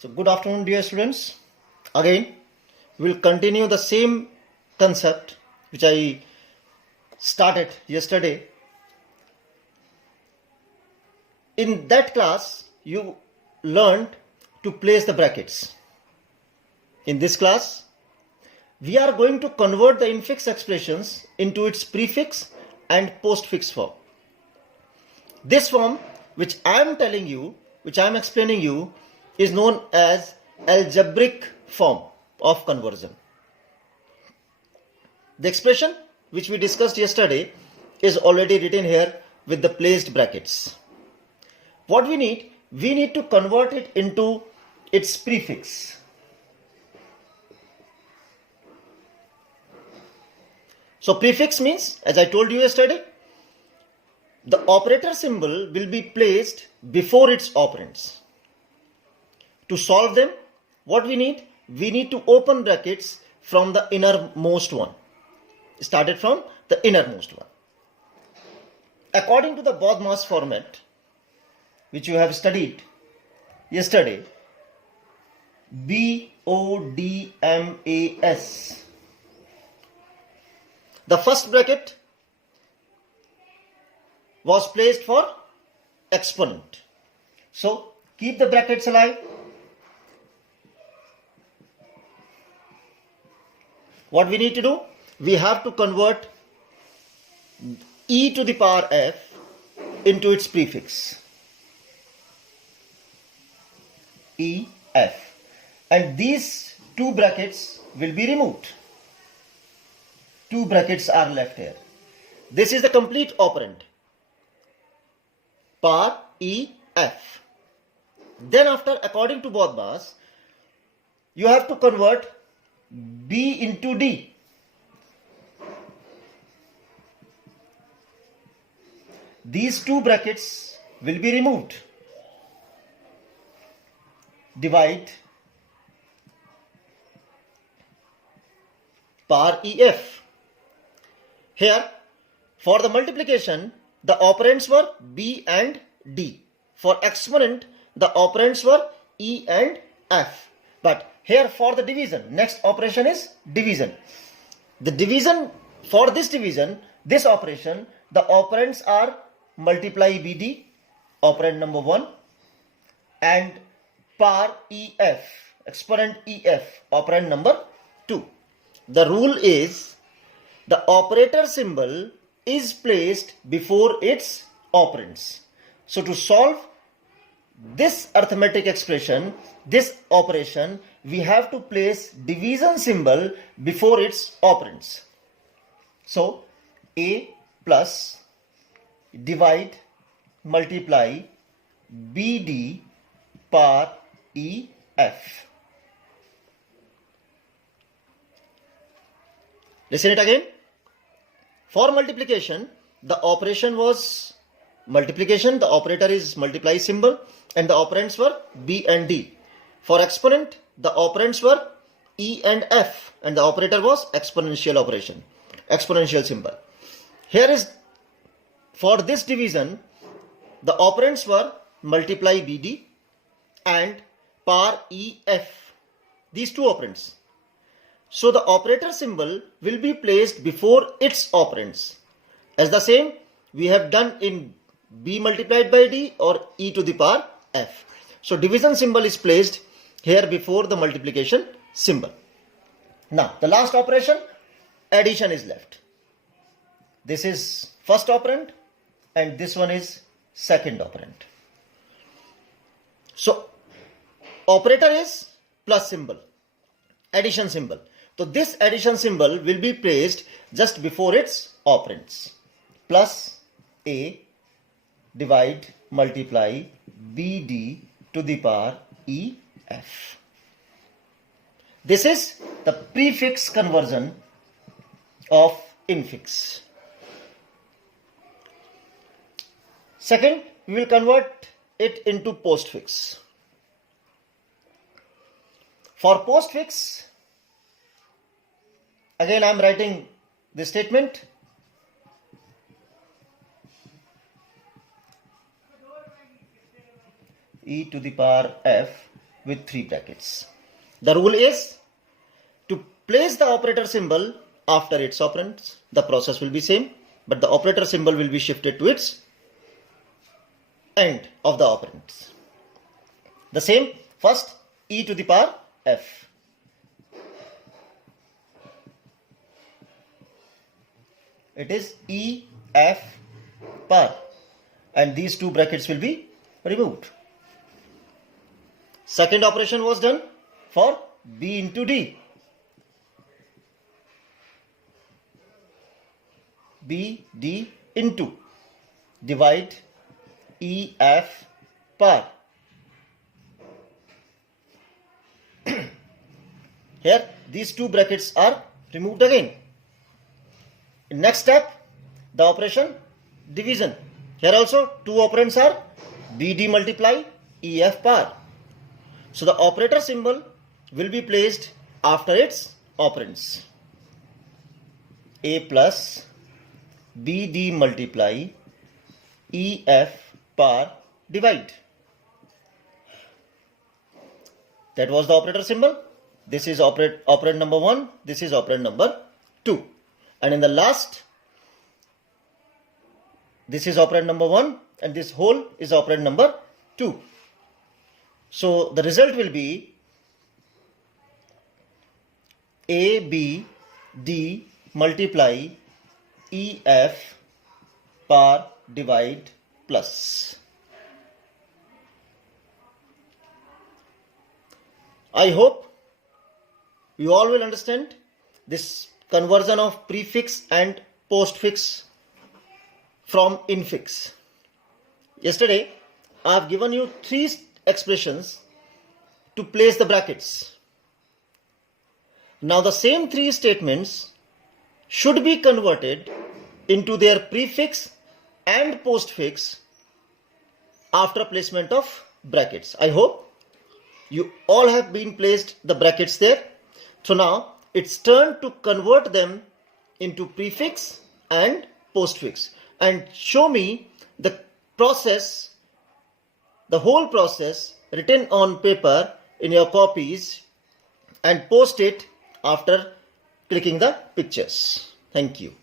So good afternoon, dear students. Again, we will continue the same concept which I started yesterday. In that class, you learned to place the brackets. In this class, we are going to convert the infix expressions into its prefix and postfix form. This form, which I am telling you, which I am explaining you, is known as algebraic form of conversion. The expression which we discussed yesterday is already written here with the placed brackets. What we need to convert it into its prefix. So prefix means, as I told you yesterday, the operator symbol will be placed before its operands. To solve them, what we need? We need to open brackets from the innermost one. Started from the innermost one. According to the BODMAS format, which you have studied yesterday, BODMAS. The first bracket was placed for exponent. So keep the brackets alive. What we need to do? We have to convert e to the power f into its prefix. EF. And these two brackets will be removed. Two brackets are left here. This is the complete operand. Power EF. Then after, according to BODMAS, you have to convert B into D. These two brackets will be removed. Divide power EF. Here, for the multiplication, the operands were B and D. For exponent, the operands were E and F. But here for the division, next operation is division. The division, for this division, this operation, the operands are multiply BD, operand number 1, and power EF, exponent EF, operand number 2. The rule is the operator symbol is placed before its operands. So to solve this arithmetic expression, this operation, we have to place division symbol before its operands. So A plus divide multiply BD power EF. Listen it again. For multiplication, the operation was multiplication, the operator is multiply symbol, and the operands were B and D. For exponent, the operands were E and F, and the operator was exponential operation, exponential symbol. Here is, for this division, the operands were multiply BD and power EF, these two operands. So the operator symbol will be placed before its operands. As the same we have done in B multiplied by D or E to the power F. So division symbol is placed here before the multiplication symbol. Now the last operation, addition, is left. This is first operand and this one is second operand. So operator is plus symbol, addition symbol. So this addition symbol will be placed just before its operands. Plus A divide multiply BD to the power EF. This is the prefix conversion of infix. Second, we will convert it into postfix. For postfix, again I am writing the statement. E to the power f with 3 brackets. The rule is to place the operator symbol after its operands. The process will be same, but the operator symbol will be shifted to its end of the operands. The same, first e to the power f. It is e f power, and these 2 brackets will be removed. Second operation was done for b into d. b d into divide e f power. Here these 2 brackets are removed again. In next step, the operation division. Here also 2 operands are bd multiply ef power. So the operator symbol will be placed after its operands. A plus bd multiply ef power divide. That was the operator symbol. This is operand number 1. This is operand number 2. And in the last, this is operand number 1 and this whole is operand number 2. So the result will be A, B, D multiply E, F power divide plus. I hope you all will understand this conversion of prefix and postfix from infix. Yesterday, I have given you 3 expressions to place the brackets. Now the same 3 statements should be converted into their prefix and postfix after placement of brackets. I hope you all have been placed the brackets there. So now it's turn to convert them into prefix and postfix and show me the process, the whole process written on paper in your copies and post it after clicking the pictures. Thank you.